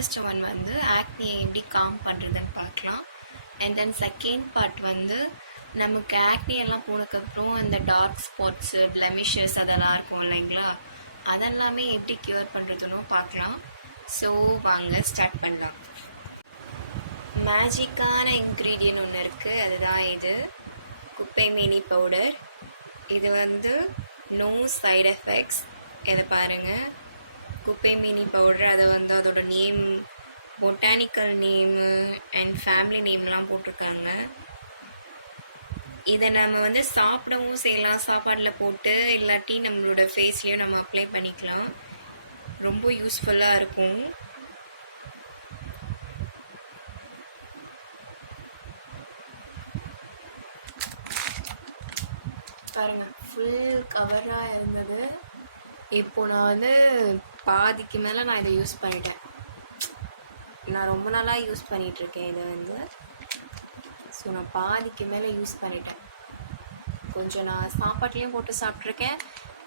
First one வந்து ஆக்னியை எப்படி com பண்ணுறதுன்னு பார்க்கலாம். அண்ட் தென் செகண்ட் பார்ட் வந்து நமக்கு ஆக்னி எல்லாம் போனதுக்கப்புறம் அந்த டார்க் ஸ்பாட்ஸு பிளெமிஷஸ் அதெல்லாம் இருக்கும் இல்லைங்களா, அதெல்லாமே எப்படி க்யூர் பண்ணுறதுன்னு பார்க்கலாம். ஸோ வாங்க ஸ்டார்ட் பண்ணலாம். மேஜிக்கான இன்க்ரீடியன்ட் ஒன்று இருக்குது, அதுதான் இது குப்பைமேனி பவுடர். இது வந்து நோ சைடு எஃபெக்ட்ஸ். இதை பாருங்கள், குப்பைமேனி பவுடர். அதை வந்து அதோட name, botanical name and family நேம்லாம் போட்டிருக்காங்க. இதை நம்ம வந்து சாப்பிடவும் செய்யலாம், சாப்பாடில் போட்டு, இல்லாட்டி நம்மளோட ஃபேஸ்லேயும் நம்ம அப்ளை பண்ணிக்கலாம். ரொம்ப யூஸ்ஃபுல்லாக இருக்கும். பாருங்கள், ஃபுல் கவராக இருந்தது. இப்போ நான் வந்து பாதிக்கு மேலே நான் இதை யூஸ் பண்ணிட்டேன். நான் ரொம்ப நாளாக யூஸ் பண்ணிகிட்ருக்கேன் இதை வந்து. ஸோ நான் பாதிக்கு மேலே யூஸ் பண்ணிட்டேன். கொஞ்சம் நான் சாப்பாட்லேயும் போட்டு சாப்பிட்ருக்கேன்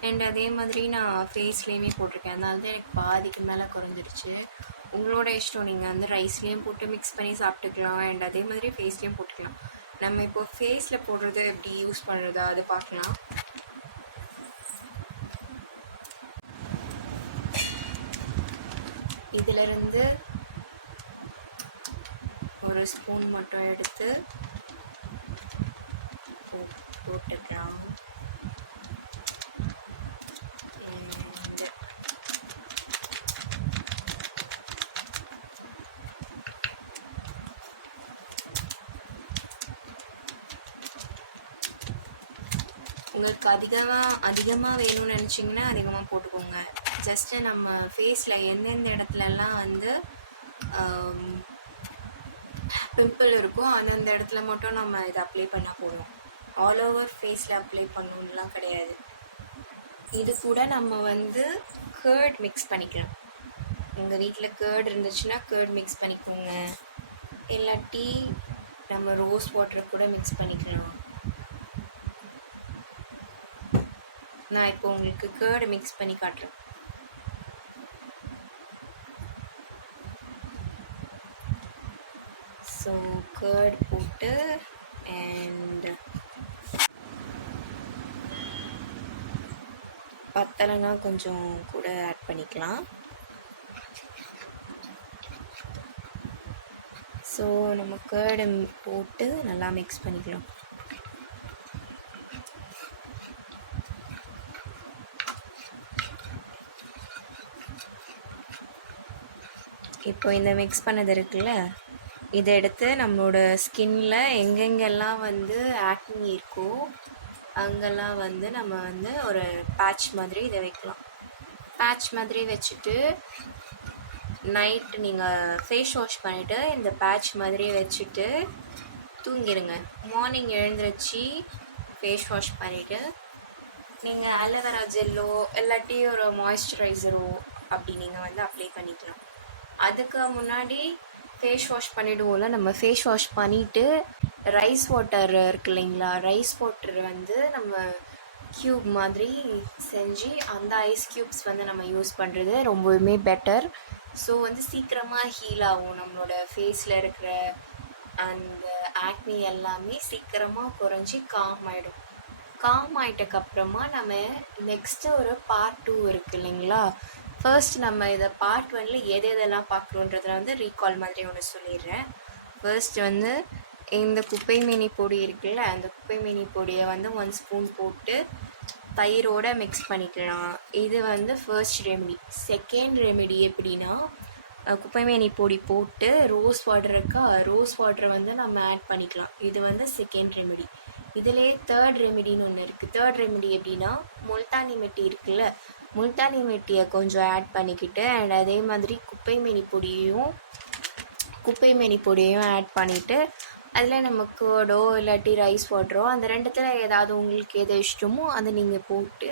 அண்ட் அதே மாதிரி நான் ஃபேஸ்லேயுமே போட்டிருக்கேன். அதனால தான் எனக்கு பாதிக்கு மேலே குறைஞ்சிருச்சு. உங்களோட இஷ்டம், நீங்கள் வந்து ரைஸ்லேயும் போட்டு மிக்ஸ் பண்ணி சாப்பிட்டுக்கலாம் அண்ட் அதே மாதிரி ஃபேஸ்லேயும் போட்டுக்கலாம். நம்ம இப்போ ஃபேஸில் போடுறது எப்படி யூஸ் பண்ணுறதா அது பார்க்கலாம். இதிலிருந்து ஒரு ஸ்பூன் மட்டும் எடுத்து போட்டுக்கலாம். உங்களுக்கு அதிகமாக வேணும்னு நினச்சிங்கன்னா அதிகமாக போட்டுக்கோங்க. ஜஸ்ட்டு நம்ம ஃபேஸில் எந்தெந்த இடத்துலலாம் வந்து பிம்பிள் இருக்கோ அந்தந்த இடத்துல மட்டும் நம்ம இதை அப்ளை பண்ணால் போதும். ஆல் ஓவர் ஃபேஸில் அப்ளை பண்ணணும்லாம் கிடையாது. இது கூட நம்ம வந்து கர்ட் மிக்ஸ் பண்ணிக்கலாம். உங்கள் வீட்டில் கர்ட் இருந்துச்சுன்னா கர்ட் மிக்ஸ் பண்ணிக்கோங்க, இல்லாட்டி நம்ம ரோஸ் வாட்டர் கூட மிக்ஸ் பண்ணிக்கலாம். நான் இப்போ உங்களுக்கு கர்டு மிக்ஸ் பண்ணி காட்டுறேன். ஸோ கர்ட் போட்டு அண்ட் பத்தலைனா கொஞ்சம் கூட ஆட் பண்ணிக்கலாம். ஸோ நம்ம கர்டு போட்டு நல்லா மிக்ஸ் பண்ணிக்கலாம். இப்போ இந்த மிக்ஸ் பண்ணது இருக்குல்ல, இதை எடுத்து நம்மளோட ஸ்கின்ல எங்கெங்கெல்லாம் வந்து ஆக்னி இருக்கோ அங்கெல்லாம் வந்து நம்ம வந்து ஒரு பேட்ச் மாதிரி இதை வைக்கலாம். பேட்ச் மாதிரி வச்சுட்டு நைட்டு நீங்கள் ஃபேஸ் வாஷ் பண்ணிவிட்டு இந்த பேட்ச் மாதிரி வச்சுட்டு தூங்கிடுங்க. மார்னிங் எழுந்திரிச்சு ஃபேஸ் வாஷ் பண்ணிவிட்டு நீங்கள் ஆலோவேரா ஜெல்லோ இல்லாட்டி ஒரு மாய்ஸ்சரைசரோ அப்படி நீங்கள் வந்து அப்ளை பண்ணிக்கலாம். அதுக்கு முன்னாடி ஃபேஸ் வாஷ் பண்ணிவிடுவோம்ல, நம்ம ஃபேஸ் வாஷ் பண்ணிவிட்டு ரைஸ் வாட்டர் இருக்கு இல்லைங்களா, ரைஸ் வாட்டர் வந்து நம்ம க்யூப் மாதிரி செஞ்சு அந்த ஐஸ் க்யூப்ஸ் வந்து நம்ம யூஸ் பண்ணுறது ரொம்பவுமே பெட்டர். ஸோ வந்து சீக்கிரமாக ஹீல் ஆகும். நம்மளோட ஃபேஸில் இருக்கிற அந்த ஆக்னி எல்லாமே சீக்கிரமாக குறைஞ்சி காம் ஆகிடும். காம் ஆகிட்டக்கப்புறமா நம்ம நெக்ஸ்ட்டு ஒரு பார்ட் 2 இருக்குது இல்லைங்களா. ஃபர்ஸ்ட் நம்ம இதை பார்ட் 1ல் எதெல்லாம் பார்க்குறோன்றதில் வந்து ரீகால் மாதிரி ஒன்று சொல்லிடுறேன். ஃபர்ஸ்ட் வந்து இந்த குப்பைமேனி பொடி இருக்குல்ல, அந்த குப்பைமேனி பொடியை வந்து 1 ஸ்பூன் போட்டு தயிரோடு மிக்ஸ் பண்ணிக்கலாம். இது வந்து ஃபர்ஸ்ட் ரெமெடி. செகண்ட் ரெமெடி எப்படின்னா, குப்பைமேனி பொடி போட்டு ரோஸ் வாட்டர் இருக்கா, ரோஸ் வாட்டரை வந்து நம்ம ஆட் பண்ணிக்கலாம். இது வந்து செகண்ட் ரெமெடி. இதிலே தேர்ட் ரெமெடின்னு ஒன்று இருக்குது. தேர்ட் ரெமெடி எப்படின்னா, முல்தானி மெட்டி இருக்குல்ல, முல்தானி மெட்டியை கொஞ்சம் ஆட் பண்ணிக்கிட்டு அண்ட் அதே மாதிரி குப்பைமேனி பொடியையும் ஆட் பண்ணிவிட்டு அதில் நம்ம கர்டோ இல்லாட்டி ரைஸ் வாட்டரோ அந்த ரெண்டுத்தில் ஏதாவது உங்களுக்கு எது இஷ்டமோ அதை நீங்கள் போட்டு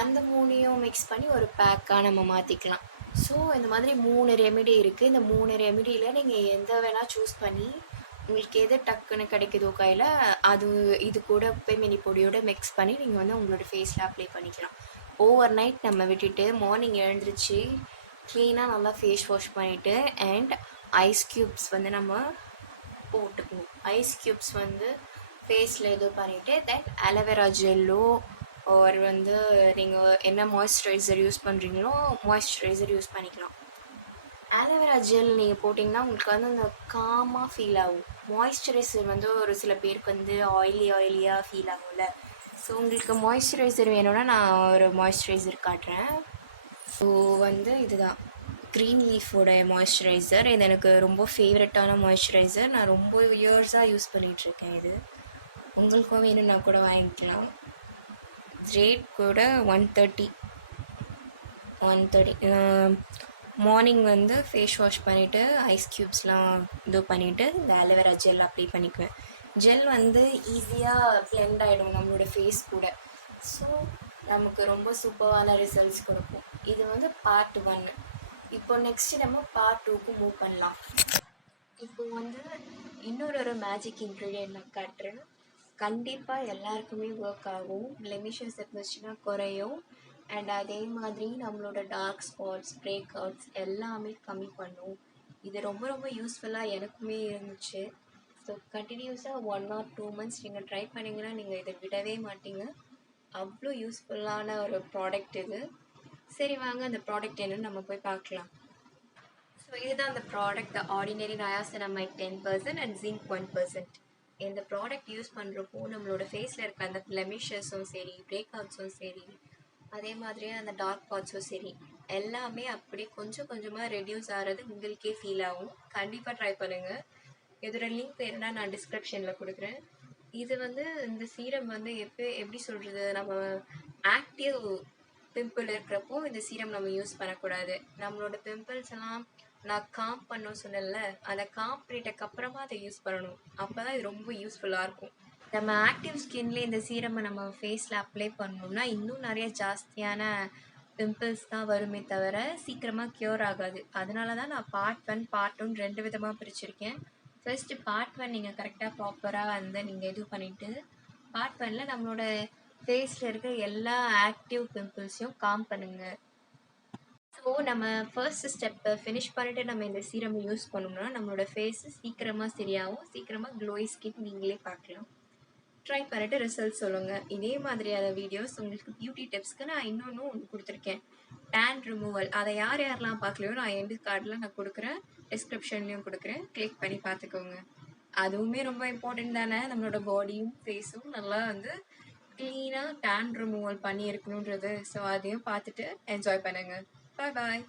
அந்த 3ஐயும் மிக்ஸ் பண்ணி ஒரு பேக்காக நம்ம மாற்றிக்கலாம். ஸோ இந்த மாதிரி 3 ரெமெடி இருக்குது. இந்த 3 ரெமெடியில் நீங்கள் எந்த வேணால் சூஸ் பண்ணி உங்களுக்கு எது டக்குன்னு கிடைக்குதோ கையில் அது இது கூட குப்பைமேனி பொடியோடு மிக்ஸ் பண்ணி நீங்கள் வந்து உங்களோட ஃபேஸில் அப்ளை பண்ணிக்கலாம். ஓவர் நைட் நம்ம விட்டுட்டு மார்னிங் எழுந்திரிச்சு க்ளீனாக நல்லா ஃபேஸ் வாஷ் பண்ணிவிட்டு அண்ட் ஐஸ் க்யூப்ஸ் வந்து நம்ம போட்டுக்கணும். ஐஸ் க்யூப்ஸ் வந்து ஃபேஸில் இது பண்ணிவிட்டு தென் அலோவேரா ஜெல்லோ ஒரு வந்து நீங்கள் என்ன மாய்ஸ்சரைசர் யூஸ் பண்ணுறீங்களோ மாய்ஸ்சரைசர் யூஸ் பண்ணிக்கலாம். ஆலோவேரா ஜெல் நீங்கள் போட்டிங்கன்னா உங்களுக்கு வந்து அந்த காமாக ஃபீல் ஆகும். மாய்ஸ்சரைசர் வந்து ஒரு சில பேருக்கு வந்து ஆயிலியாக ஃபீல் ஆகும்ல. ஸோ உங்களுக்கு மாய்ஸ்சரைசர் வேணும்னா நான் ஒரு மாய்ஸ்சரைசர் காட்டுறேன். ஸோ வந்து இதுதான் க்ரீன் லீஃபோட மாய்ஸ்சரைசர். இது எனக்கு ரொம்ப ஃபேவரட்டான மாய்ஸ்சரைசர். நான் ரொம்ப இயர்ஸாக யூஸ் பண்ணிகிட்ருக்கேன். இது உங்களுக்கும் வேணும்னா கூட வாங்கிக்கலாம். ரேட் கூட 130. மார்னிங் வந்து ஃபேஸ் வாஷ் பண்ணிவிட்டு ஐஸ் க்யூப்ஸ்லாம் இது பண்ணிவிட்டு இந்த ஆலோவேரா ஜெல் அப்ளை பண்ணிக்குவேன். ஜெல் வந்து ஈஸியாக பிளெண்ட் ஆகிடும் நம்மளோட ஃபேஸ் கூட. ஸோ நமக்கு ரொம்ப சூப்பரான ரிசல்ட்ஸ் கொடுக்கும். இது வந்து பார்ட் 1. இப்போ நெக்ஸ்ட்டு நம்ம பார்ட் 2க்கு மூவ் பண்ணலாம். இப்போ வந்து இன்னொரு மேஜிக் இன்க்ரீடியன்ட் நான் காட்டுறேன். கண்டிப்பாக எல்லாருக்குமே ஒர்க் ஆகும். பிளெமிஷஸ் இருந்துச்சுன்னா குறையும். அண்ட் அதே மாதிரி நம்மளோட டார்க் ஸ்பாட்ஸ், பிரேக் அவுட்ஸ் எல்லாமே கம்மி பண்ணும். இது ரொம்ப ரொம்ப யூஸ்ஃபுல்லாக எனக்குமே இருந்துச்சு. ஸோ கண்டினியூஸாக 1 or 2 months நீங்கள் ட்ரை பண்ணிங்கன்னா நீங்கள் இதை விடவே மாட்டீங்க. அவ்வளோ யூஸ்ஃபுல்லான ஒரு ப்ராடக்ட் இது. சரி வாங்க அந்த ப்ராடக்ட் என்னன்னு நம்ம போய் பார்க்கலாம். ஸோ இதுதான் அந்த product, the ordinary niacinamide 10% and zinc 1%. இந்த ப்ராடக்ட் யூஸ் பண்ணுறப்போ நம்மளோட ஃபேஸில் இருக்க அந்த பிளெமிஷஸும் சரி, பிரேக் அவுட்ஸும் சரி, அதே மாதிரியே அந்த டார்க் ஸ்பாட்ஸும் சரி எல்லாமே அப்படி கொஞ்சம் கொஞ்சமாக ரெடியூஸ் ஆகிறது உங்களுக்கே ஃபீல் ஆகும். கண்டிப்பாக ட்ரை பண்ணுங்கள். இதோட லிங்க் வேணுன்னா நான் டிஸ்கிரிப்ஷனில் கொடுக்குறேன். இது வந்து இந்த சீரம் வந்து எப்படி சொல்கிறது, நம்ம ஆக்டிவ் பிம்பிள் இருக்கிறப்போ இந்த சீரம் நம்ம யூஸ் பண்ணக்கூடாது. நம்மளோட பிம்பிள்ஸ் எல்லாம் நான் காம் பண்ண சொன்னேன்ல, அதை காம் பண்ணிட்டக்கு அப்புறமா அதை யூஸ் பண்ணணும். அப்போ தான் இது ரொம்ப யூஸ்ஃபுல்லாக இருக்கும். நம்ம ஆக்டிவ் ஸ்கின்லேயே இந்த சீரமை நம்ம ஃபேஸில் அப்ளை பண்ணோம்னா இன்னும் நிறைய ஜாஸ்தியான பிம்பிள்ஸ் தான் வருமே தவிர சீக்கிரமாக க்யூர் ஆகாது. அதனால தான் நான் பார்ட் 1 பார்ட் 2 2 விதமாக பிரிச்சுருக்கேன். ஃபர்ஸ்ட்டு பார்ட் 1 நீங்கள் கரெக்டாக ப்ராப்பராக வந்து நீங்கள் இது பண்ணிவிட்டு பார்ட் 1ல் நம்மளோட ஃபேஸில் இருக்க எல்லா ஆக்டிவ் பிம்பிள்ஸையும் காம் பண்ணுங்கள். ஸோ நம்ம ஃபர்ஸ்ட் ஸ்டெப்பை ஃபினிஷ் பண்ணிவிட்டு நம்ம இந்த சீரம் யூஸ் பண்ணோம்னா நம்மளோட ஃபேஸு சீக்கிரமாக சரியாகும். சீக்கிரமாக க்ளோய் ஸ்கின் நீங்களே பார்க்கலாம். ட்ரை பண்ணிவிட்டு ரிசல்ட் சொல்லுங்கள். இதே மாதிரியான வீடியோஸ் உங்களுக்கு பியூட்டி டிப்ஸ்க்கு நான் இன்னொன்று ஒன்று கொடுத்துருக்கேன், டேன் ரிமூவல். அதை யாரெல்லாம் பார்க்கலையோ நான் எண்டு கார்டில் நான் கொடுக்குறேன், டிஸ்கிரிப்ஷன்லேயும் கொடுக்குறேன், கிளிக் பண்ணி பார்த்துக்கோங்க. அதுவுமே ரொம்ப இம்பார்ட்டன்ட் தானே. நம்மளோட பாடியும் ஃபேஸும் நல்லா வந்து க்ளீனாக டேன் ரிமூவல் பண்ணி இருக்கணுன்றது. ஸோ அதையும் பார்த்துட்டு என்ஜாய் பண்ணுங்கள். பாய் பாய்.